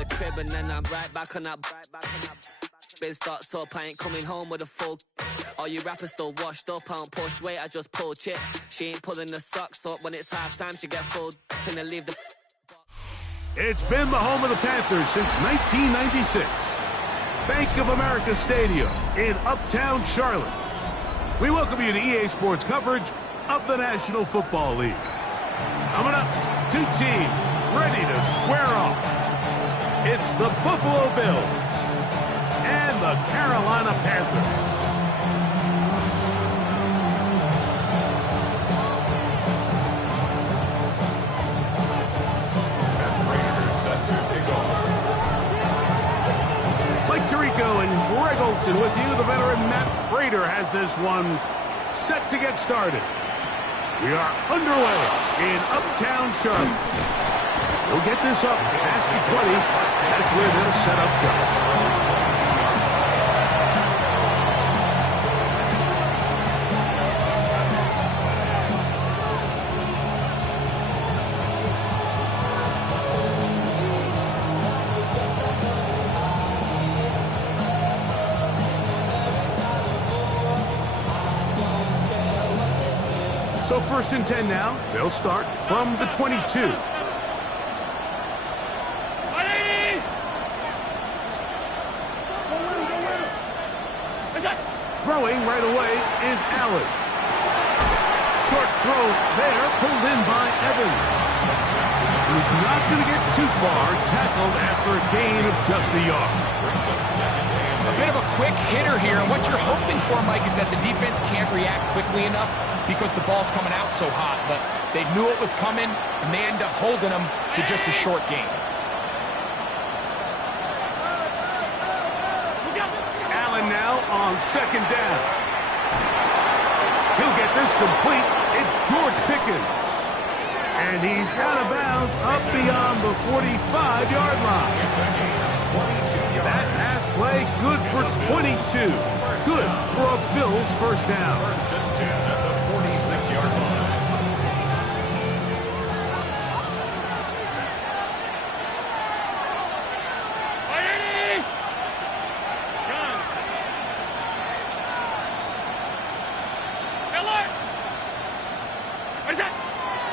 the crib and then I'm right back on that. Been stocked up, I ain't coming home with a full. All you rappers still washed up, I don't push weight, I just pull chips. She ain't pulling the socks up when it's halftime, she get full. Finna leave the. It's been the home of the Panthers since 1996. Bank of America Stadium in Uptown Charlotte. We welcome you to EA Sports coverage of the National Football League. Coming up, two teams ready to square off. It's the Buffalo Bills and the Carolina Panthers. Mike Tirico and Greg Olson with you. The veteran Matt Prater has this one set to get started. We are underway in Uptown Charlotte. We'll get this up past the 20. That's where they'll set up shop. So first and 10 now. They'll start from the 22. Throwing right away is Allen. Short throw there, pulled in by Evans. He's not going to get too far, tackled after a gain of just a yard. A bit of a quick hitter here, and what you're hoping for, Mike, is that the defense can't react quickly enough because the ball's coming out so hot, but they knew it was coming, and they end up holding them to just a short gain. Allen now on second down. He'll get this complete. It's George Pickens. And he's out of bounds up beyond the 45-yard line. That pass play good for 22. Good for a Bills first down. First and 10 at the 46-yard line.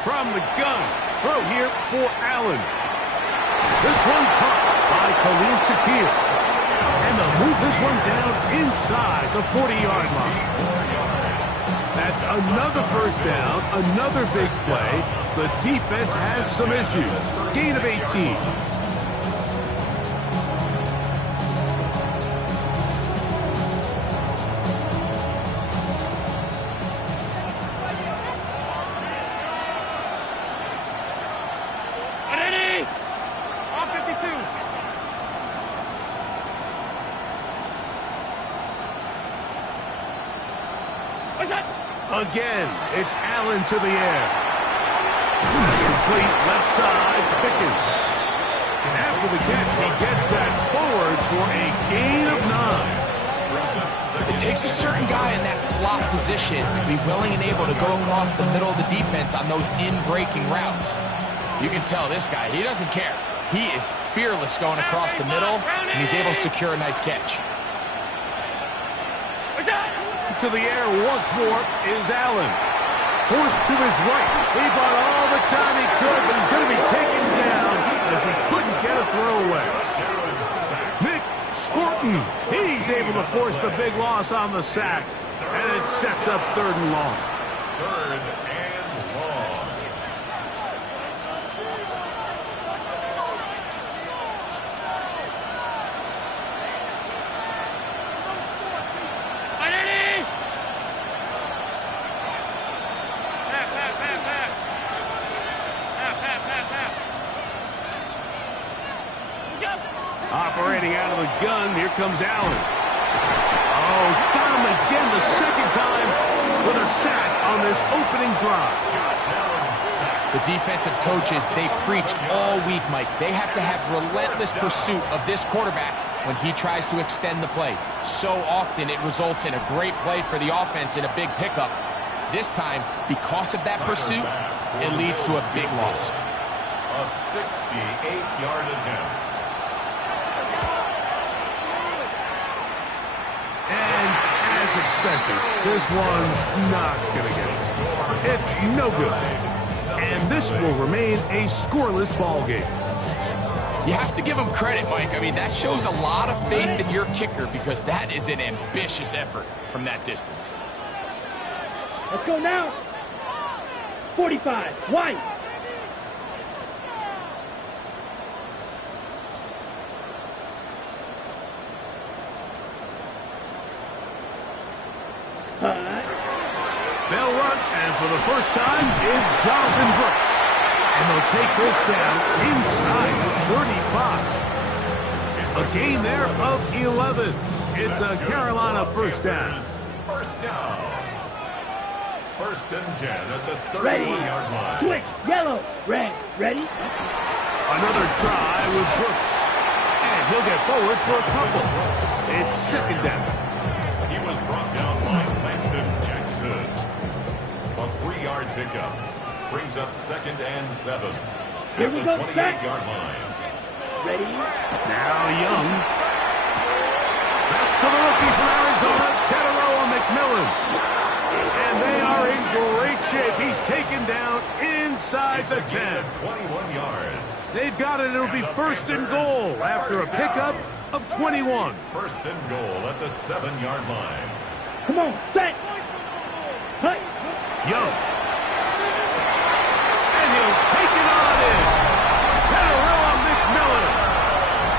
From the gun, throw here for Allen. This one caught by Khalil Shakir. And they'll move this one down inside the 40-yard line. That's another first down, another big play. The defense has some issues. Gain of 18. Again, it's Allen to the air. Complete left side to Pickens. And after the catch, he gets that forward for a gain of 9. It takes a certain guy in that slot position to be willing and able to go across the middle of the defense on those in-breaking routes. You can tell this guy, he doesn't care. He is fearless going across the middle, and he's able to secure a nice catch. To the air once more is Allen. Forced to his right. He bought all the time he could, but he's going to be taken down as he couldn't get a throw away. Nick Scorton, he's able to force the big loss on the sack, and it sets up 3rd and long. 3rd and long. Operating out of the gun, here comes Allen. Oh, got him again the second time with a sack on this opening drive. The defensive coaches, they preached all week, Mike. They have to have relentless pursuit of this quarterback when he tries to extend the play. So often it results in a great play for the offense and a big pickup. This time, because of that pursuit, it leads to a big loss. A 68-yard attempt. expected, this one's not going to get it. It's no good. And this will remain a scoreless ball game. You have to give him credit, Mike. I mean, that shows a lot of faith in your kicker because that is an ambitious effort from that distance. Let's go now. 45, white. They'll run, and for the first time, it's Jonathan Brooks. And they'll take this down inside the 35. A gain there of 11. It's a Carolina first down. First down. First and 10 at the Ready. 31-yard line. Switch. Yellow. Red. Ready? Another try with Brooks. And he'll get forward for a couple. It's second down. He was brought down by Landon Jackson. A 3-yard pickup brings up second and 7 Here at we the go, 28-yard line. Ready? Now Young. That's to the rookie from Arizona, Teteroa McMillan. And they are in great shape. He's taken down inside the 10. 21 yards. They've got it. It'll be first and goal after a pickup of 21. First and goal at the 7-yard line. Come on. Set. Hey. Young. And he'll take it on in. Teteroa McMillan.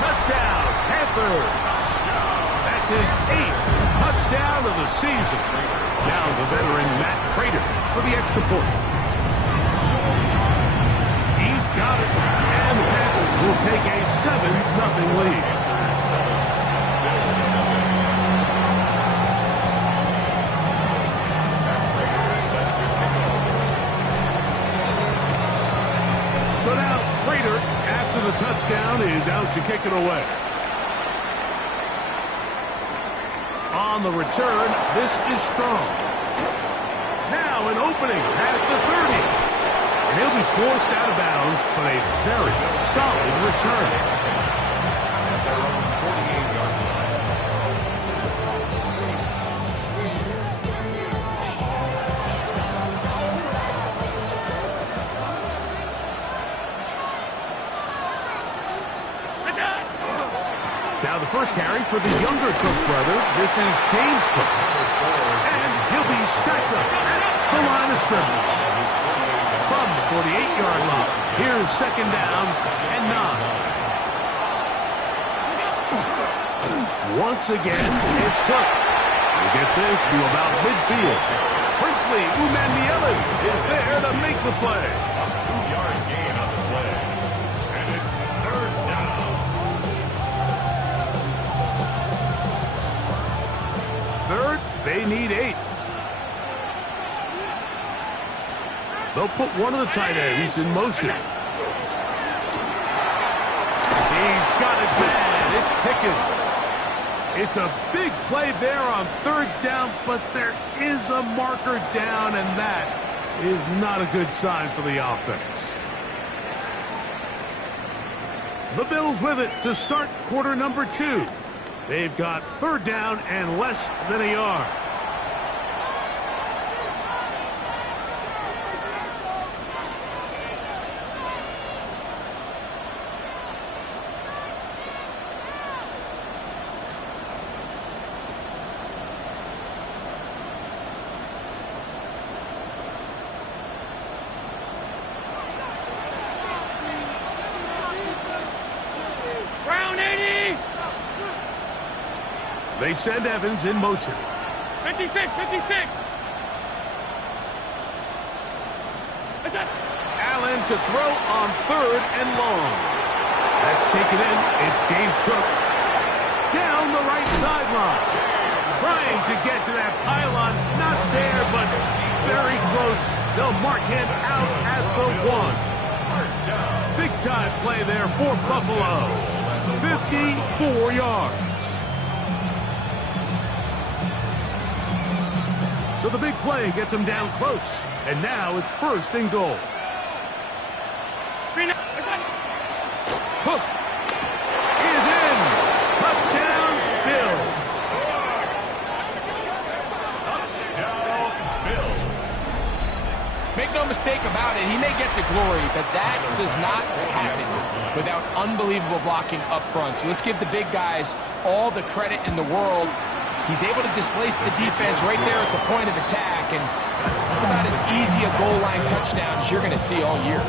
Touchdown, Panthers. That's his 8th touchdown of the season. Now the veteran Matt Prater for the extra point. He's got it. And the Panthers will take a 7-0 lead. So now Prater, after the touchdown, is out to kick it away. On the return, this is strong. Now an opening past the 30. And he'll be forced out of bounds, but a very solid return. At their own 48-yard line. Now the first carry for the younger Cook brother. This is James Cook. And he'll be stacked up at the line of scrimmage. From the 48-yard line, here's second down and 9. Once again, it's Cook. We'll get this to about midfield. Princely Umanmiele is there to make the play. A 2-yard gain on the play. And it's third down. Third, they need 8. They'll put one of the tight ends in motion. He's got his man. It's Pickens. It's a big play there on third down, but there is a marker down, and that is not a good sign for the offense. The Bills with it to start quarter number 2. They've got third down and less than a yard. They send Evans in motion. 56, 56. Allen to throw on third and long. That's taken in. It's James Cook. Down the right sideline. Trying to get to that pylon. Not there, but very close. They'll mark him out at the 1. Big time play there for Buffalo. 54 yards. So the big play gets him down close. And now it's first and goal. Cook is in. Touchdown, Bills. Make no mistake about it, he may get the glory, but that does not happen without unbelievable blocking up front. So let's give the big guys all the credit in the world. He's able to displace the defense right there at the point of attack, and that's about as easy a goal line touchdown as you're going to see all year.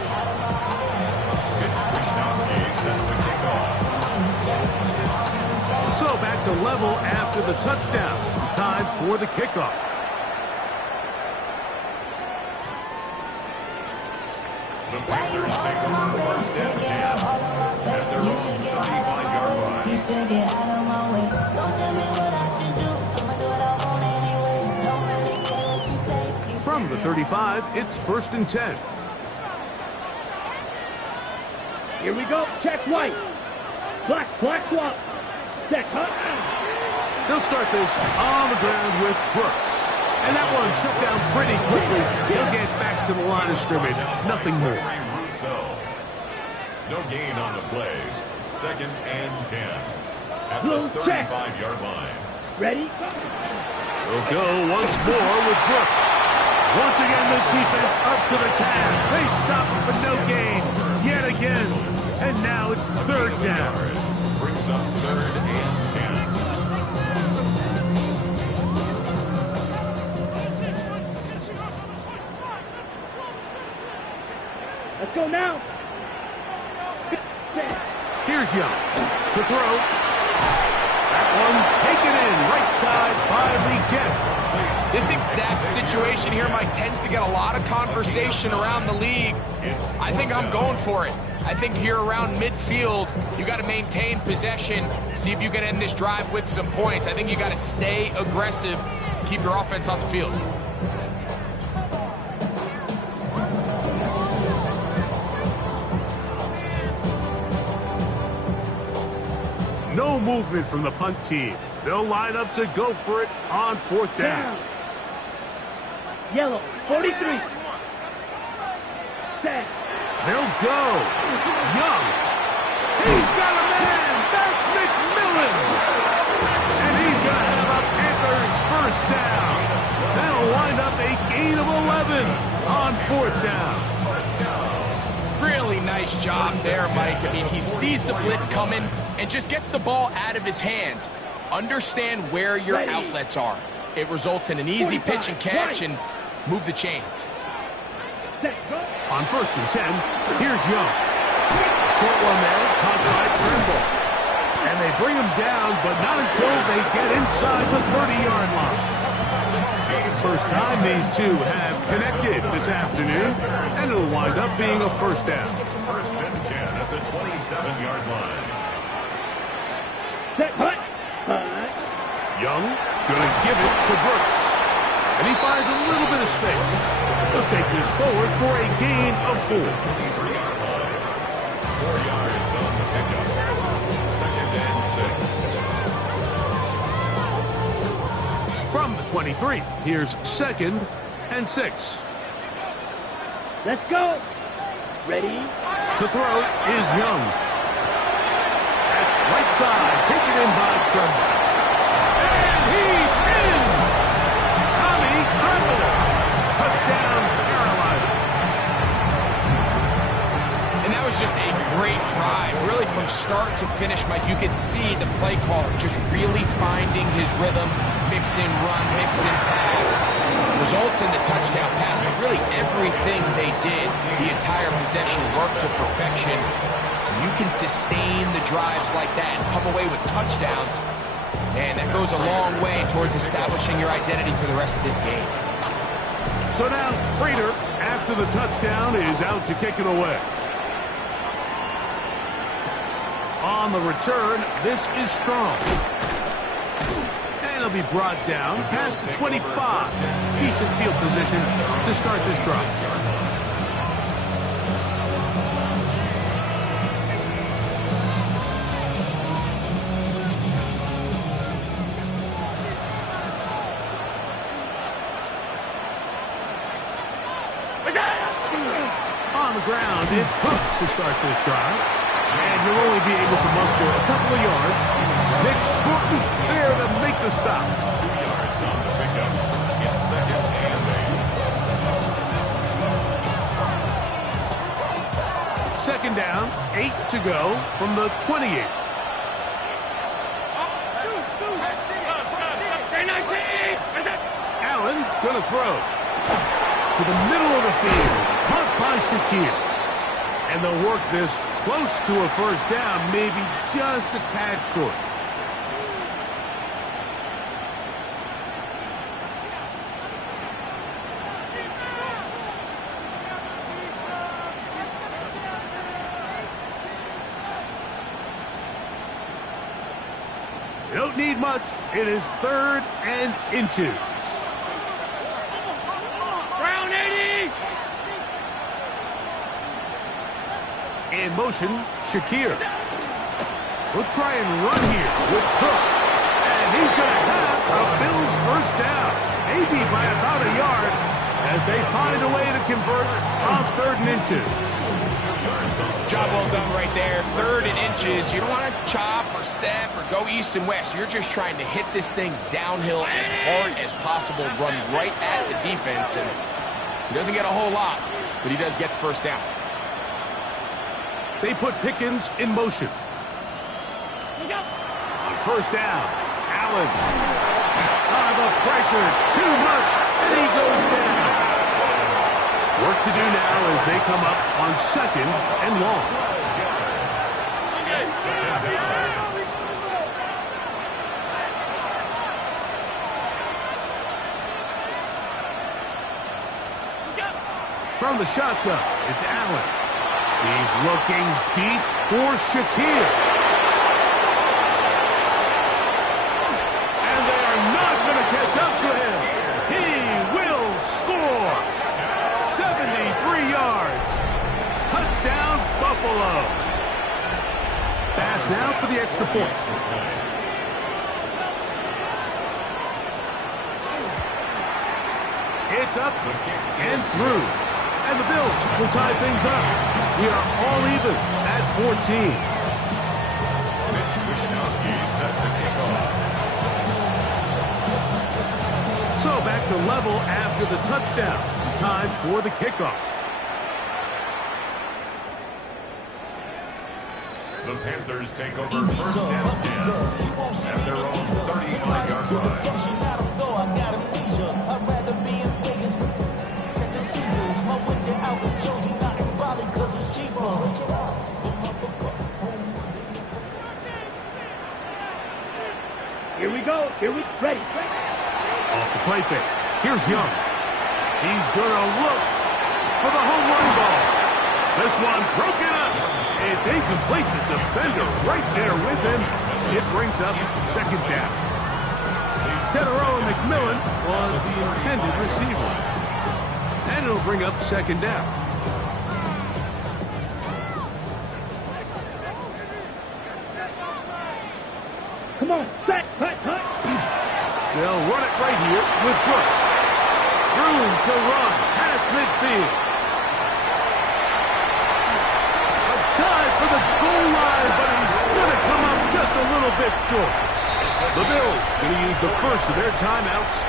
So back to level after the touchdown. Time for the kickoff. The Panthers take over first and 10 at their own 35-yard line. You should get out of my way. Don't tell me what I should do. I'ma do what I want anyway. Don't really care what you think. From the 35, it's first and 10. Here we go. Check white. Black swap. Check hut. They'll start this on the ground with Brooks. And that one shut down pretty quickly. He'll get back to the line of scrimmage. Nothing more. No gain on the play. Second and 10 at Blue the 35-yard line. Ready? They'll go once more with Brooks. Once again, this defense up to the task. They stop for no gain yet again. And now it's third down. Brings up third and 10. Let's go now. Here's Young to throw. That one taken in right side by Leggett. This exact situation here, Mike, tends to get a lot of conversation around the league. I think I'm going for it. I think here around midfield, you got to maintain possession, see if you can end this drive with some points. I think you got to stay aggressive, keep your offense on the field. No movement from the punt team. They'll line up to go for it on fourth down. Yellow, 43. Set. They'll go. Young. He's got a man. That's McMillan. And he's going to have a Panthers first down. That'll wind up a gain of 11 on fourth down. Really nice job there, Mike. I mean, he sees the blitz coming and just gets the ball out of his hands. Understand where your outlets are. It results in an easy pitch and catch and move the chains. On first and 10, here's Young. Short one there, caught by Trimble. And they bring him down, but not until they get inside the 30-yard line. First time these two have connected this afternoon, and it'll wind up being a first down. First and 10 at the 27-yard line. Set, hut. Young gonna give it to Brooks. And he finds a little bit of space. He'll take this forward for a gain of 4. 3-yard line. 4 yards on the pickup. Second and 6. From the 23, here's second and 6. Let's go. Ready? To throw is Young. That's right side, taken in by Tremble. And he's in! Tommy Tremble. Touchdown, Carolina. And that was just a great drive. Really from start to finish, Mike, you could see the play caller just really finding his rhythm. Mix in run, mix in pass. Results in the touchdown pass, but really everything they did, the entire possession worked to perfection. You can sustain the drives like that and come away with touchdowns, and that goes a long way towards establishing your identity for the rest of this game. So now, Prater, after the touchdown, is out to kick it away. On the return, this is Strong. And he'll be brought down past the 25. Decent field position to start this drive. On the ground, it's Cook to start this drive. And he'll only be able to muster a couple of yards. Nick Scorton there to make the stop. 2 yards on the pickup. It's second and 8. Second down, 8 to go from the 28. Allen gonna throw. To the middle of the field. Caught by Shakir. And they'll work this close to a first down, maybe just a tad short. You don't need much. It is 3rd and inches. Brown 80! In motion, Shakir. We'll try and run here with Cook. And he's going to have the Bills' first down. Maybe by about a yard as they find a way to convert on 3rd and inches. Job well done right there. 3rd and inches. You don't want to chop or step or go east and west. You're just trying to hit this thing downhill as hard as possible, run right at the defense. And he doesn't get a whole lot, but he does get the first down. They put Pickens in motion. On first down, Allen. The pressure, too much, and he goes down. Work to do now as they come up on 2nd and long. From the shotgun, it's Allen. He's looking deep for Shakir. And they are not going to catch up to him. He will score. 73 yards. Touchdown, Buffalo. Pass now for the extra point. It's up and through. And the Bills will tie things up. We are all even at 14. Mitch Wishnowsky set the kickoff. So back to level after the touchdown. Time for the kickoff. The Panthers take over 1st and 10 at their own 39-yard line. Here we go. Ready. Off the play fake. Here's Young. He's going to look for the home run ball. This one broken up. It's incomplete. The defender right there with him. It brings up 2nd down. Tedero McMillan was the intended receiver. And it'll bring up 2nd down. Come on, set, cut. They'll run it right here with Brooks. Room to run past midfield. A dive for the goal line, but he's going to come up just a little bit short. The Bills going to use the first of their timeouts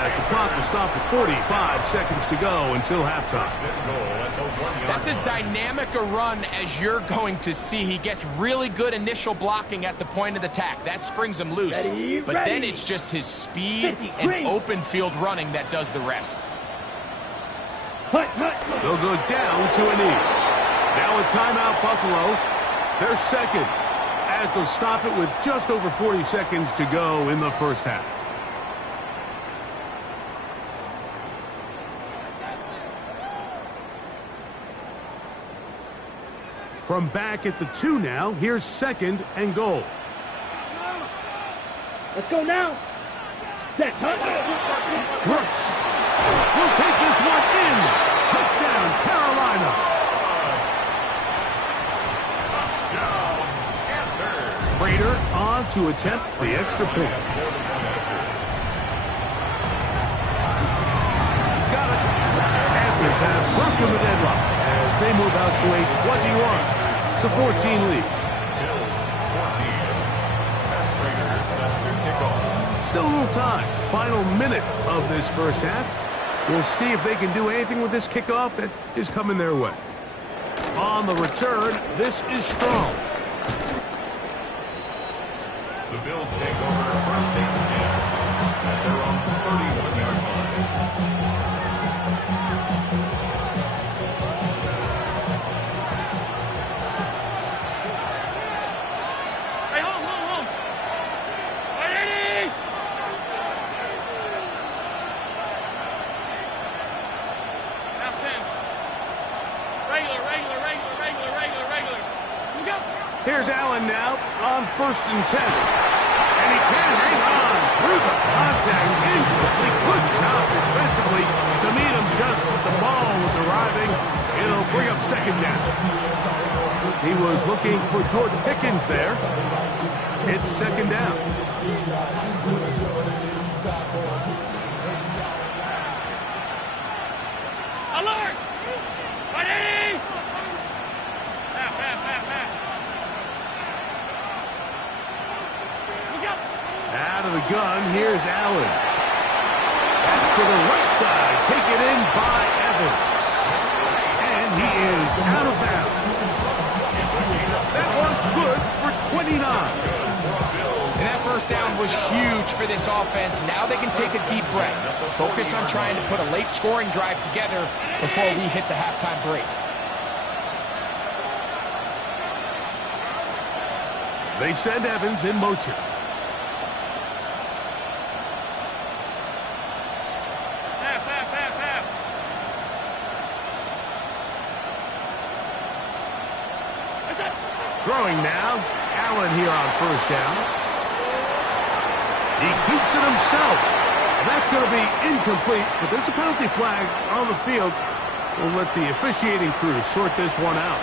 as the clock will stop at 45 seconds to go until halftime. That's as dynamic a run as you're going to see. He gets really good initial blocking at the point of attack. That springs him loose. But then it's just his speed and open field running that does the rest. They'll go down to a knee. Now a timeout, Buffalo. They're 2nd as they'll stop it with just over 40 seconds to go in the first half. From back at the 2 now, here's 2nd and goal. Let's go now. Set, Brooks will take this one in. Touchdown, Carolina. Touchdown, Panthers. Prater on to attempt the extra point. He's got it. Panthers have broken the deadlock as they move out to a 21-14 lead. Bills 14. And Raiders set to kick off. Still a little time. Final minute of this first half. We'll see if they can do anything with this kickoff that is coming their way. On the return, this is strong. The Bills take over first and 10 at their own 31-yard line. Here's Allen now on first and 10. And he can hang on through the contact. Incomplete. Good job defensively to meet him just as the ball was arriving. It'll bring up second down. He was looking for George Pickens there. It's second down. Alert! Ready! Out of the gun, here's Allen. That's to the right side, taken in by Evans. And he is out of bounds. That one's good for 29. And that first down was huge for this offense. Now they can take a deep breath. Focus on trying to put a late scoring drive together before we hit the halftime break. They send Evans in motion. Throwing now. Allen here on first down. He keeps it himself. And that's going to be incomplete, but there's a penalty flag on the field. We'll let the officiating crew sort this one out.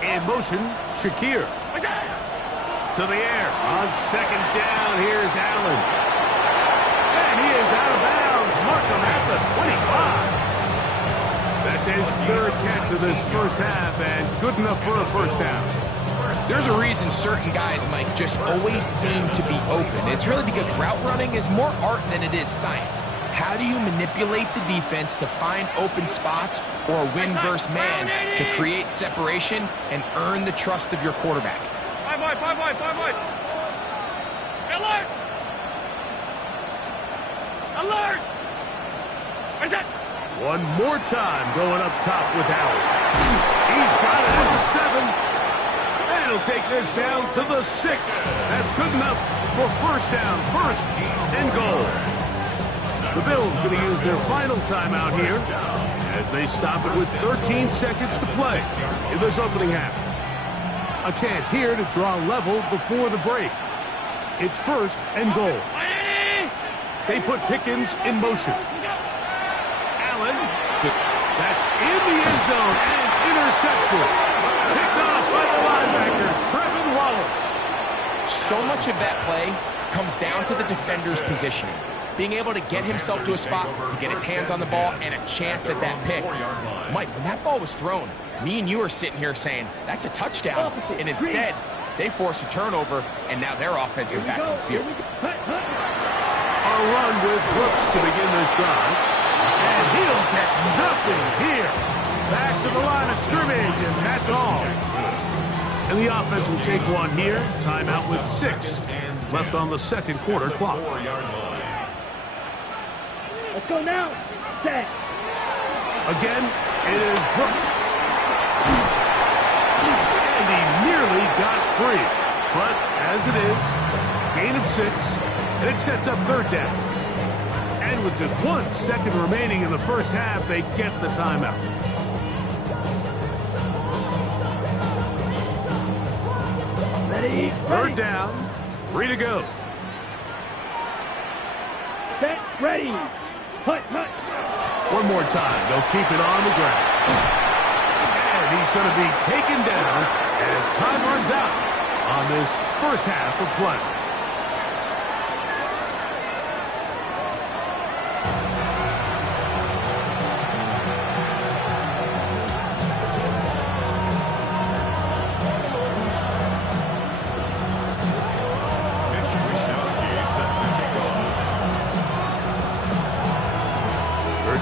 In motion, Shakir. To the air. On second down, here's Allen. And he is out of bounds. Markham at the 25. That's his third catch of this first half, and good enough for a first down. There's a reason certain guys, Mike, just always seem to be open. It's really because route running is more art than it is science. How do you manipulate the defense to find open spots or win versus man to create separation and earn the trust of your quarterback? 5 wide. Alert! Alert! Is it? One more time going up top with Allen. He's got it at the 7. And he'll take this down to the 6. That's good enough for first down. First and goal. The Bills going to use their final timeout here as they stop it with 13 seconds to play in this opening half. A chance here to draw level before the break. It's first and goal. They put Pickens in motion. Allen, that's in the end zone and intercepted. Picked off by the linebacker, Trevin Wallace. So much of that play comes down to the defender's positioning. Being able to get himself to a spot, to get his hands on the ball, and a chance at that pick. Mike, when that ball was thrown, me and you are sitting here saying, that's a touchdown. And instead, they force a turnover, and now their offense is back on the field. A run with Brooks to begin this drive. And he'll get nothing here. Back to the line of scrimmage, and that's all. And the offense will take one here. Timeout with 6 left on the second quarter clock. Let's go now. Set. Again, it is Brooks. And he nearly got free. But as it is, gain of 6, and it sets up third down. And with just 1 second remaining in the first half, they get the timeout. Ready. Third down, 3 to go. Set. Ready. Hut. One more time. They'll keep it on the ground. And he's going to be taken down as time runs out on this first half of play.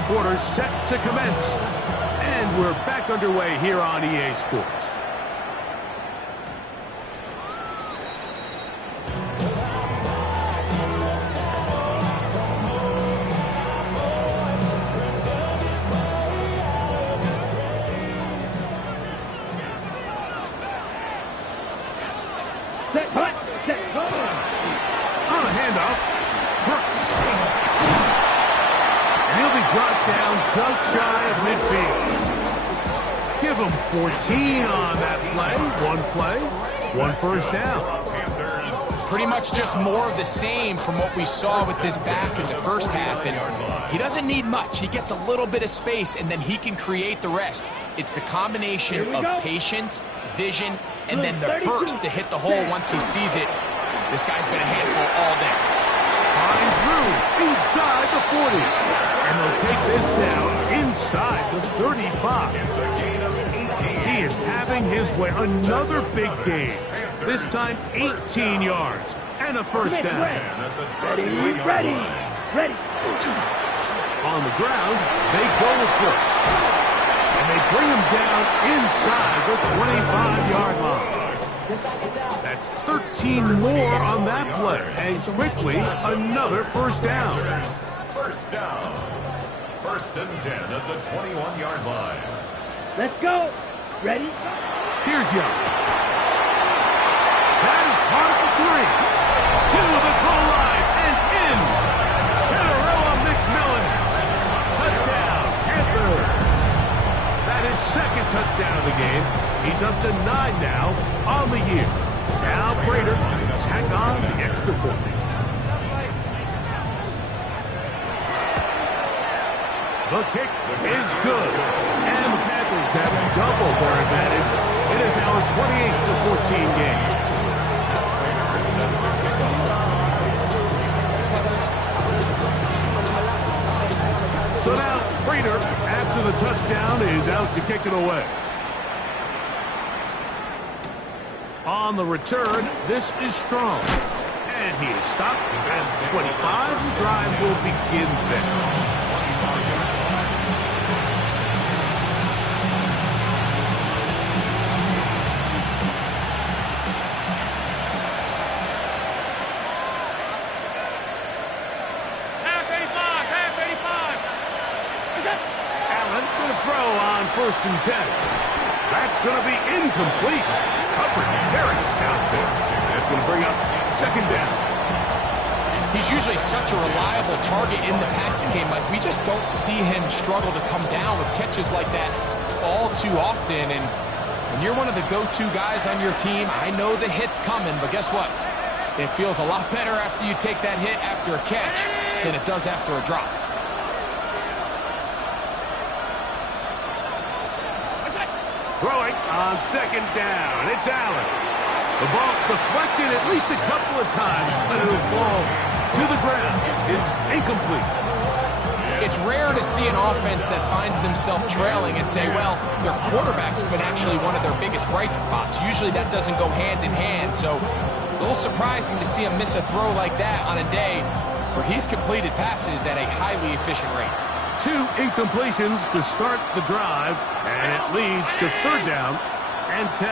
Quarter set to commence, and we're back underway here on EA Sports. Set, hut, set, go. On a handoff, Brooks. And he'll be brought down just shy of midfield. Give him 14 on that play, one first down. Pretty much just more of the same from what we saw with this back in the first half. And he doesn't need much. He gets a little bit of space, and then he can create the rest. It's the combination of patience, vision, and then the burst to hit the hole once he sees it. This guy's been a handful all day. Finds room inside the 40. And they'll take this down inside the 35. He is having his way. Another big game. This time 18 yards and a first down. Ready. On the ground, they go with Brooks. And they bring him down inside the 25-yard line. That's 13 more on that play. And quickly, another first down. First down. First and 10 at the 21-yard line. Let's go. Ready? Here's Young. That is part of the 3. To the goal line and in. Carolina McMillan. Touchdown, Panthers. That is second touchdown of the game. He's up to 9 now on the year. Now Prater tack on the extra point. The kick is good. And the Panthers have doubled their advantage. It is now a 28-14 game. So now Prater, after the touchdown, is out to kick it away. On the return, this is Strong. And he is stopped at 25. The drive will begin there. First and 10. That's going to be incomplete. Coverage very stout there. That's going to bring up second down. He's usually such a reliable target in the passing game. Like, we just don't see him struggle to come down with catches like that all too often. And when you're one of the go-to guys on your team, I know the hit's coming, but guess what? It feels a lot better after you take that hit after a catch than it does after a drop. Throwing on second down. It's Allen. The ball deflected at least a couple of times, but it'll fall to the ground. It's incomplete. It's rare to see an offense that finds themselves trailing and say, well, their quarterback's been actually one of their biggest bright spots. Usually that doesn't go hand in hand, so it's a little surprising to see him miss a throw like that on a day where he's completed passes at a highly efficient rate. 2 incompletions to start the drive, and it leads to third down and 10.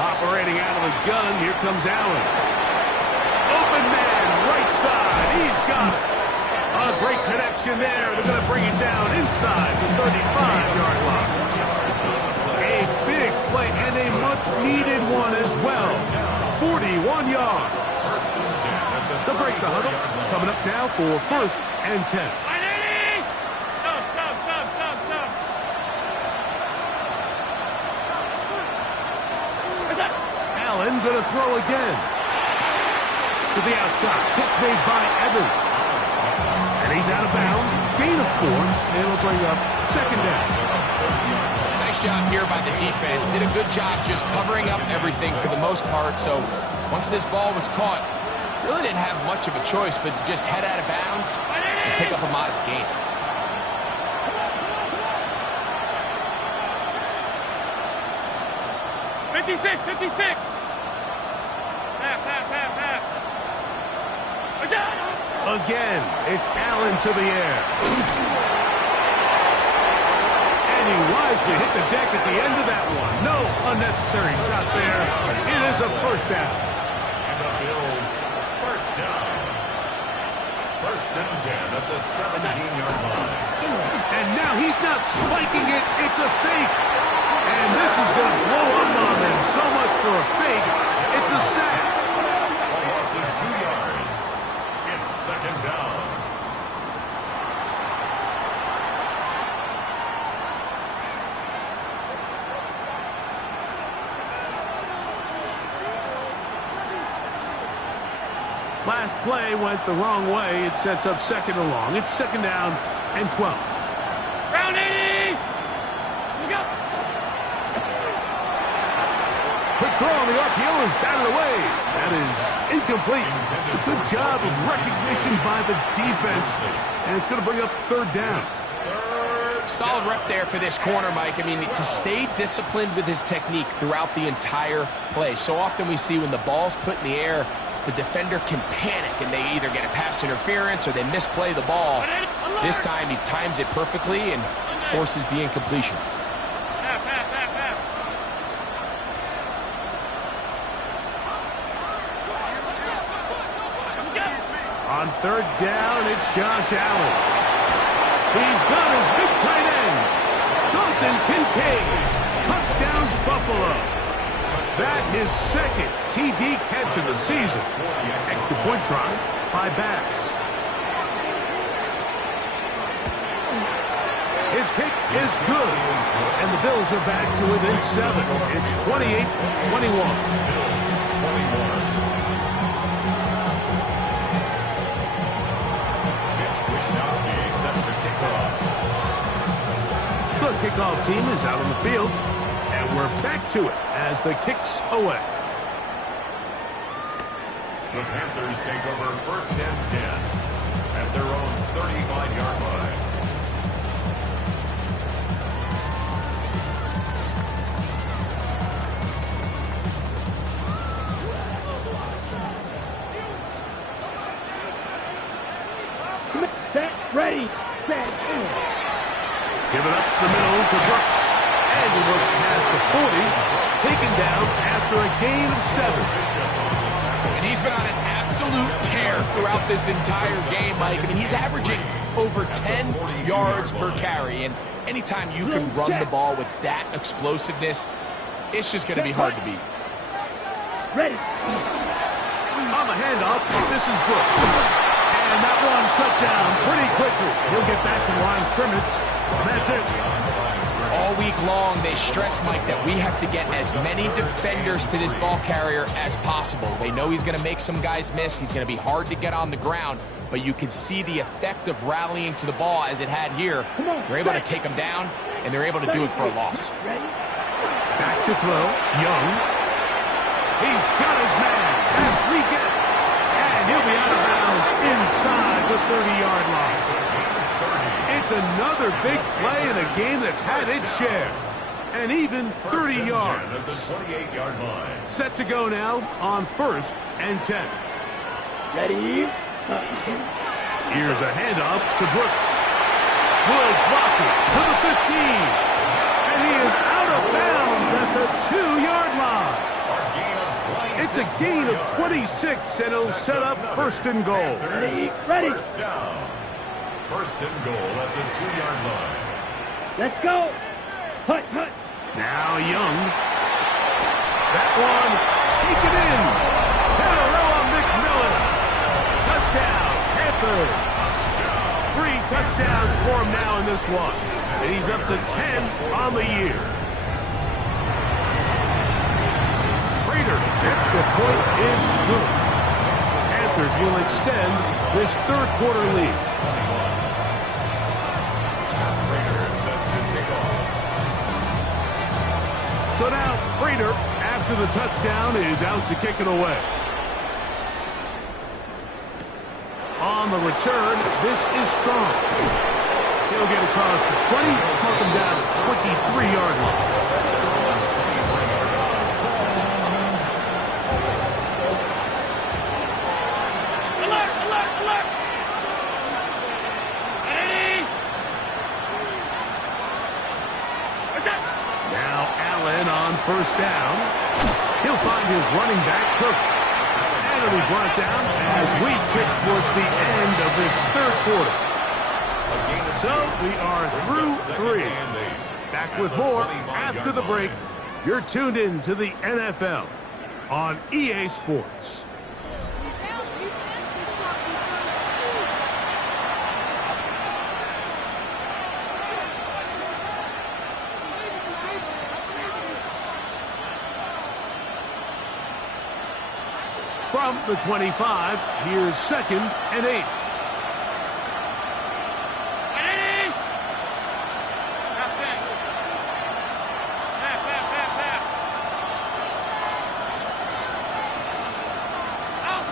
Operating out of the gun, here comes Allen. Open man, right side, he's got it. A great connection there. They're going to bring it down inside the 35-yard line. A big play and a much-needed one as well. 41 yards. To break the huddle. Coming up now for first and 10. Allen going to throw again. To the outside. Pitch made by Evans. And he's out of bounds. Gain of 4. And it'll bring up second down. Nice job here by the defense. Did a good job just covering up everything for the most part. So once this ball was caught, really didn't have much of a choice but to just head out of bounds and pick up a modest gain. Again, it's Allen to the air. And he wisely hit the deck at the end of that one. No unnecessary shots there. It is a first down. And the Bills, first down. First and 10 at the 17-yard line. And now he's not spiking it. It's a fake. And this is going to blow up on them. So much for a fake. It's a sack. A loss of 2 yards. It's second down. Last play went the wrong way. It sets up second and long. It's second down and 12. Round 80! Look up! Quick throw on the RPO is batted away. That is incomplete. It's a good job of recognition by the defense. And it's going to bring up third down. Solid rep there for this corner, Mike. I mean, to stay disciplined with his technique throughout the entire play. So often we see when the ball's put in the air, the defender can panic and they either get a pass interference or they misplay the ball. This time he times it perfectly and forces the incompletion. On third down, it's Josh Allen. He's got his big tight end, Dalton Kincaid. Touchdown, Buffalo. That his second TD catch of the season. Extra point try by Bass. His kick is good. And the Bills are back to within 7. It's 28-21. The kickoff team is out on the field. And we're back to it as the kick's away. The Panthers take over first and 10 at their own 35-yard line. Set, ready, set. Give it up the middle to Brooks. And he works past the 40, taken down after a gain of 7. And he's been on an absolute tear throughout this entire game, Mike. I mean, he's averaging over 10 yards per carry. And anytime you can run the ball with that explosiveness, it's just going to be hard to beat. Ready. On the handoff, this is Brooks. And that one shut down pretty quickly. He'll get back to the line of scrimmage. And that's it. All week long, they stress, Mike, that we have to get as many defenders to this ball carrier as possible. They know he's going to make some guys miss. He's going to be hard to get on the ground. But you can see the effect of rallying to the ball as it had here. They're able to take him down, and they're able to do it for a loss. Back to throw. Young. He's got his man. That's Leakett. And he'll be out of bounds inside the 30-yard line. It's another big play in a game that's had its share. And even 30 yards. At the 28-yard line. Set to go now on first and 10. Ready. Here's a handoff to Brooks. Good blocking to the 15. And he is out of bounds at the 2-yard line. It's a gain of 26, and it'll set up first and goal. Ready. First down. First and goal at the 2-yard line. Let's go. Hut, hut. Now Young. That one taken in. Panarella McMillan. Touchdown, Panthers. 3 touchdowns for him now in this one. And he's up to 10 on the year. Prater, extra point is good. And Panthers will extend this third quarter lead. So now, Prater, after the touchdown, is out to kick it away. On the return, this is strong. He'll get across the 20, mark him down at 23-yard line. Alert, alert, alert! Ready? What's that? Now Allen on first down. He'll find his running back, Cook. And it'll be brought down as we tick towards the end of this third quarter. So we are through 3. Back with more after the break. You're tuned in to the NFL on EA Sports. From the 25, here's 2nd and 8. Ready? Half back. Half. Out.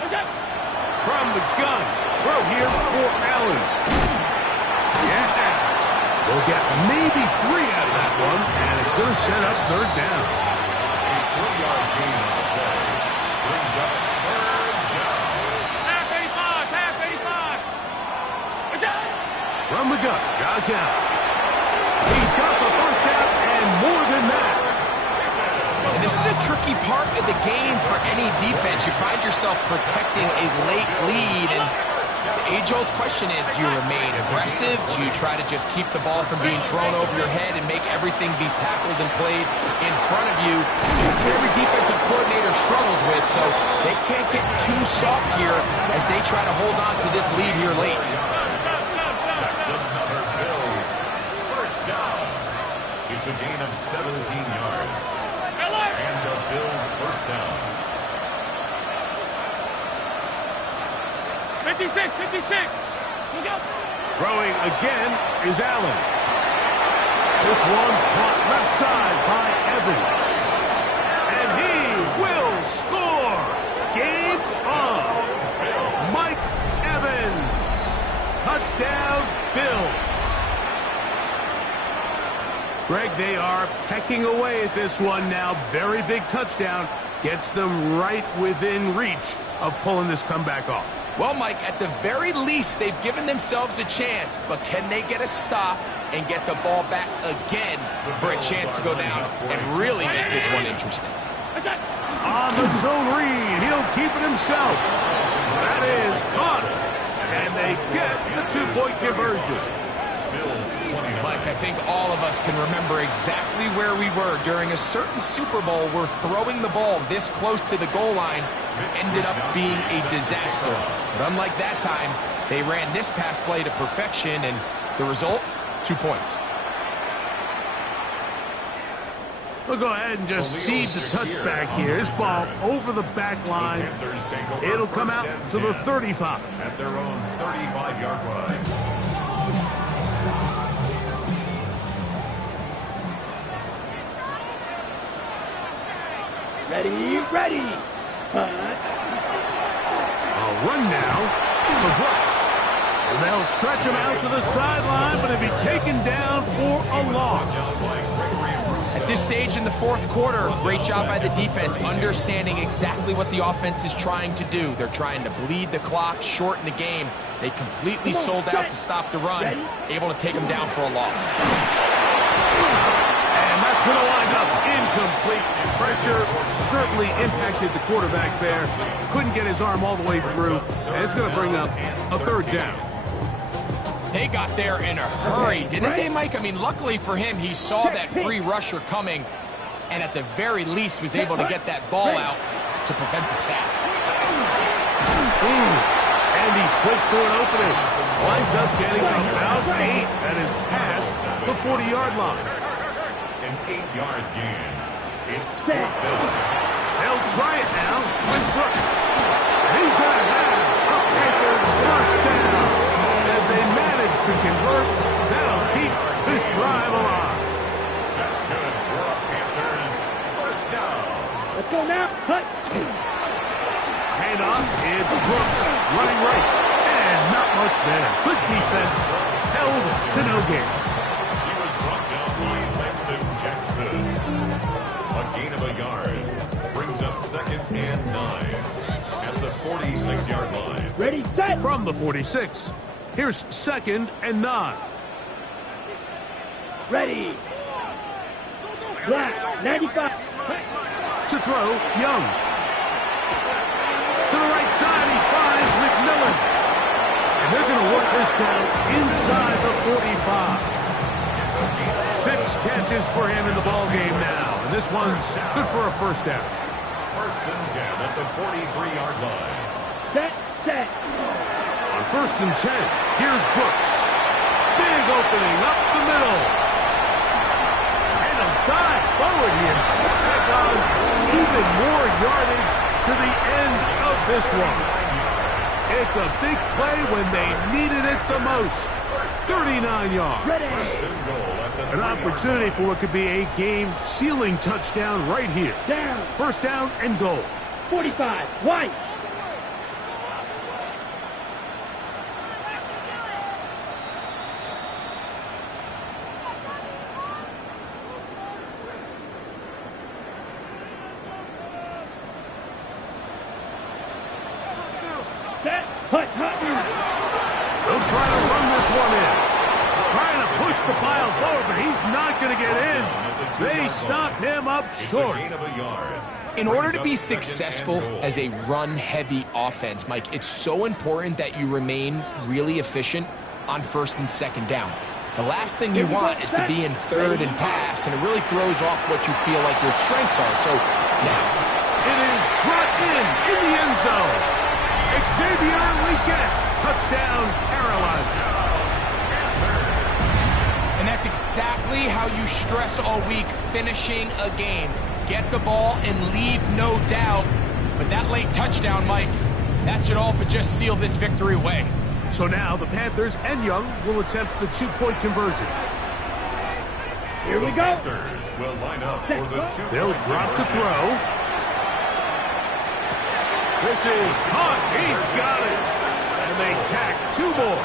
What's that? From the gun, throw here for Allen. Yeah, we'll get maybe 3 out of that one, and it's going to set up third down. 3-yard gain on the play. Brings up third down. Half 85. What's that? From the gun, Josh Allen. He's got the first down and more than that. And this is a tricky part of the game for any defense. You find yourself protecting a late lead, and the age-old question is, do you remain aggressive? Do you try to just keep the ball from being thrown over your head and make everything be tackled and played in front of you? That's what every defensive coordinator struggles with, so they can't get too soft here as they try to hold on to this lead here late. That's another Bills first down. It's a gain of 17 yards. And the Bills first down. 56. Look out. Throwing again is Allen. This one caught left side by Evans. And he will score. Game on. Mike Evans. Touchdown, Bills. Greg, they are pecking away at this one now. Very big touchdown. Gets them right within reach of pulling this comeback off. Well, Mike, at the very least, they've given themselves a chance, but can they get a stop and get the ball back again for a chance to go down and really make this one interesting? On the zone read, he'll keep it himself. That is caught, and they get the 2-point conversion. Mike, I think all of us can remember exactly where we were during a certain Super Bowl where throwing the ball this close to the goal line ended up being a disaster. But unlike that time, they ran this pass play to perfection, and the result, 2 points. We'll go ahead and just cede the touchback here. This ball over the back line. It'll come out to the 35. At their own 35-yard line. Ready. A run now for Brooks. And they'll stretch him out to the sideline, but he'll be taken down for a loss. At this stage in the fourth quarter, great job by the defense, understanding exactly what the offense is trying to do. They're trying to bleed the clock, shorten the game. They completely sold out to stop the run, able to take them down for a loss. And that's going to wind up incomplete. Pressure certainly impacted the quarterback there. Couldn't get his arm all the way through, and it's going to bring up a third down. They got there in a hurry, didn't they, Mike? I mean, luckily for him, he saw that free rusher coming, and at the very least was able to get that ball out to prevent the sack. And he slips through an opening. Winds up getting about 8. That is past the 40-yard line. An 8-yard gain. It's 4th down. They'll try it now with Brooks. He's going to have a Panthers first down. As they manage to convert, that'll keep this drive alive. That's good for a Panthers first down. Let's go now. Cut. Handoff, it's Brooks running right. And not much there. Good defense. Held to no gain. He was brought down by Landon Jackson. A gain of a yard brings up 2nd and 9 at the 46-yard line. Ready, set. From the 46, here's 2nd and 9. Ready. Black, 95. To throw, Young. To the right side, he finds McMillan. And they're going to work this down inside the 45. 6 catches for him in the ball game now. And this one's good for a first down. 1st and 10 at the 43-yard line. Set, set. On 1st and 10, here's Brooks. Big opening up the middle. And a dive forward here. Tack on even more yardage to the end of this one. It's a big play when they needed it the most. 39 yards. Ready. An opportunity for what could be a game-sealing touchdown right here. Down. First down and goal. 45. White. Set. Hut, hut. They'll try to run this one in. Trying to push the pile forward, but he's not going to get in. They stop him up short. In order to be successful as a run-heavy offense, Mike, it's so important that you remain really efficient on 1st and 2nd down. The last thing you want is to be in 3rd and pass, and it really throws off what you feel like your strengths are. So now it is brought in the end zone. Xavier Legette, touchdown, Carolina. And that's exactly how you stress all week, finishing a game. Get the ball and leave no doubt. But that late touchdown, Mike, that should all but just seal this victory away. So now the Panthers and Young will attempt the 2-point conversion. Here we go. Panthers will line up for the 2-point They'll drop to conversion. throw. This is caught. He's got it. And they tack 2 more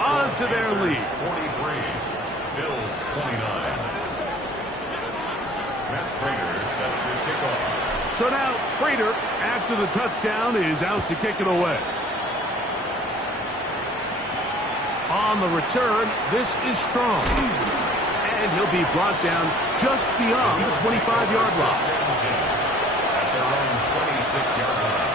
onto their lead. 43, Bills 29. Matt Prater set to kick off. So now Prater, after the touchdown, is out to kick it away. On the return, this is Strong. And he'll be brought down just beyond the 25-yard line. At their own 26-yard line.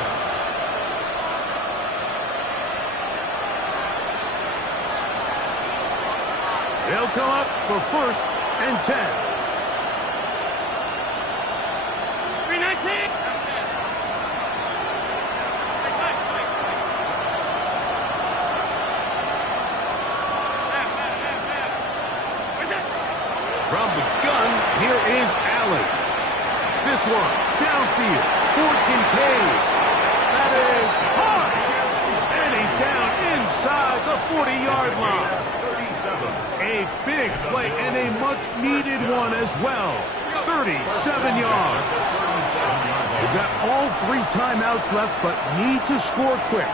They'll come up for 1st and 10. 319. From the gun, here is Allen. This one, downfield, for Kincaid. That is hard. And he's down inside the 40-yard line. 37. A big play and a much-needed one as well. 37 yards. They've got all 3 timeouts left, but need to score quick.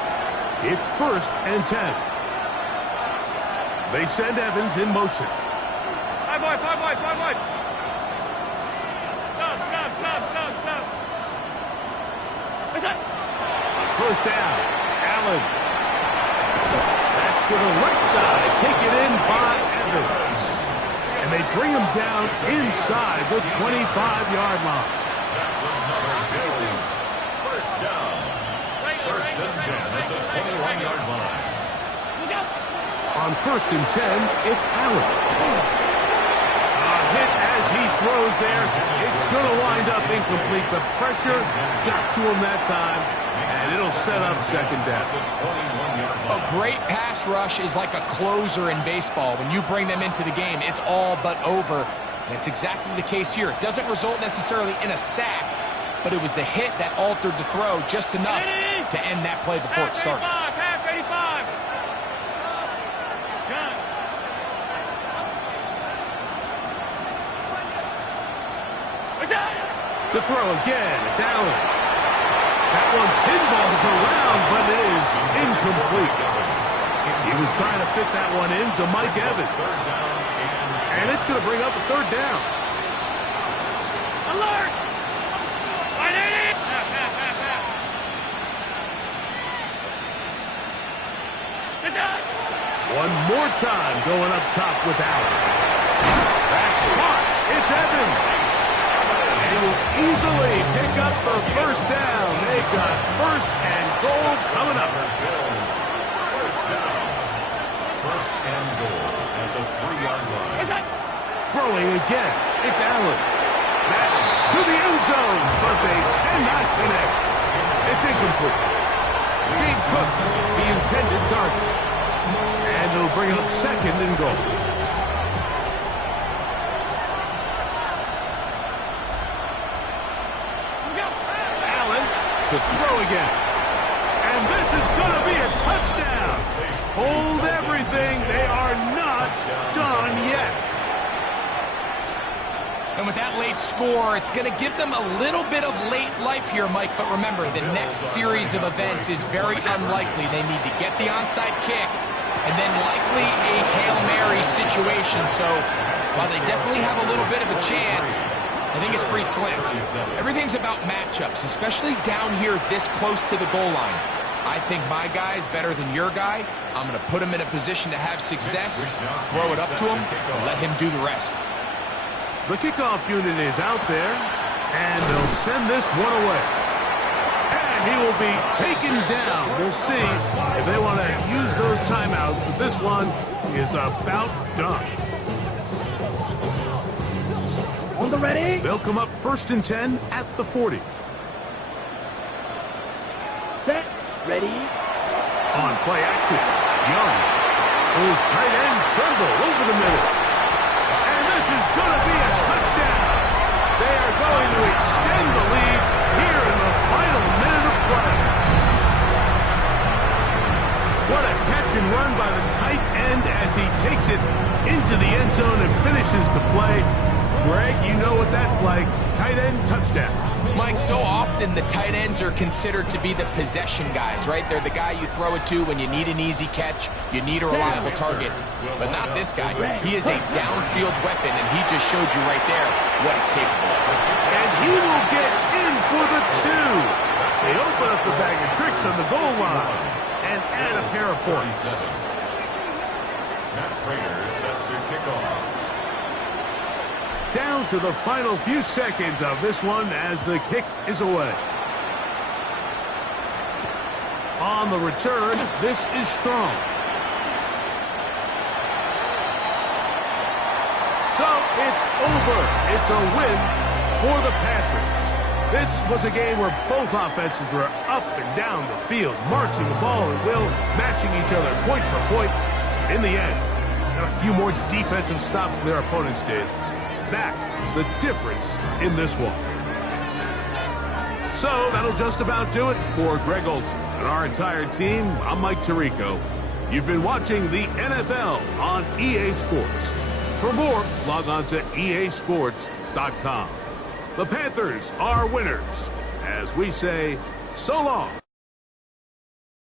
It's 1st and 10. They send Evans in motion. 5 wide. Stop. What's that? First down, Allen. That's to the right side. Taken in by Evans. And they bring him down inside the 25-yard line. That's another Bills first down. 1st and 10 at the 21-yard line. On 1st and 10, it's Allen. Hit as he throws there. It's going to wind up incomplete. The pressure got to him that time, and it'll set up 2nd down. A great pass rush is like a closer in baseball. When you bring them into the game, it's all but over. And it's exactly the case here. It doesn't result necessarily in a sack, but it was the hit that altered the throw just enough to end that play before it started. Half 85. Gun. To throw again, it's Allen. That one pinballs around, but it is incomplete. He was trying to fit that one into Mike Evans. And it's going to bring up a third down. Alert! One more time going up top with Allen. That's caught. It's Evans. They will easily pick up the first down. They've got first and goal coming up. First down. First and goal at the 3-yard line. Throwing again. It's Allen. That's to the end zone, but they cannot connect. It's incomplete. James Cook, the intended target. And it'll bring up second and goal. Allen to throw again. And this is going to be a touchdown. Hold everything. They are not done yet. And with that late score, it's going to give them a little bit of late life here, Mike. But remember, the next series of events is very unlikely. They need to get the onside kick and then likely a Hail Mary situation. So while they definitely have a little bit of a chance, I think it's pretty slim. Everything's about matchups, especially down here this close to the goal line. I think my guy is better than your guy. I'm going to put him in a position to have success, throw it up to him, and let him do the rest. The kickoff unit is out there, and they'll send this one away. And he will be taken down. We'll see if they want to use those timeouts, but this one is about done. On the ready. They'll come up 1st and 10 at the 40. Set. Ready. On play action, Young pulls tight end Tremble over the middle. And this is going to be a touchdown. They are going to extend the lead here in the final minute of play. What a catch and run by the tight end as he takes it into the end zone and finishes the play. Greg, you know what that's like. Tight end touchdown. Mike, so often the tight ends are considered to be the possession guys, right? They're the guy you throw it to when you need an easy catch, you need a reliable target. But not this guy. He is a downfield weapon, and he just showed you right there what he's capable of. And he will get in for the 2. They open up the bag of tricks on the goal line and add a pair of points. Matt Prater set to kick off. Down to the final few seconds of this one as the kick is away. On the return, this is strong. So it's over. It's a win for the Panthers. This was a game where both offenses were up and down the field, marching the ball at will, matching each other point for point. In the end, got a few more defensive stops than their opponents did. That is the difference in this one. So that'll just about do it for Greg Olson and our entire team. I'm Mike Tirico. You've been watching the NFL on EA Sports. For more, log on to easports.com. The Panthers are winners, as we say, so long.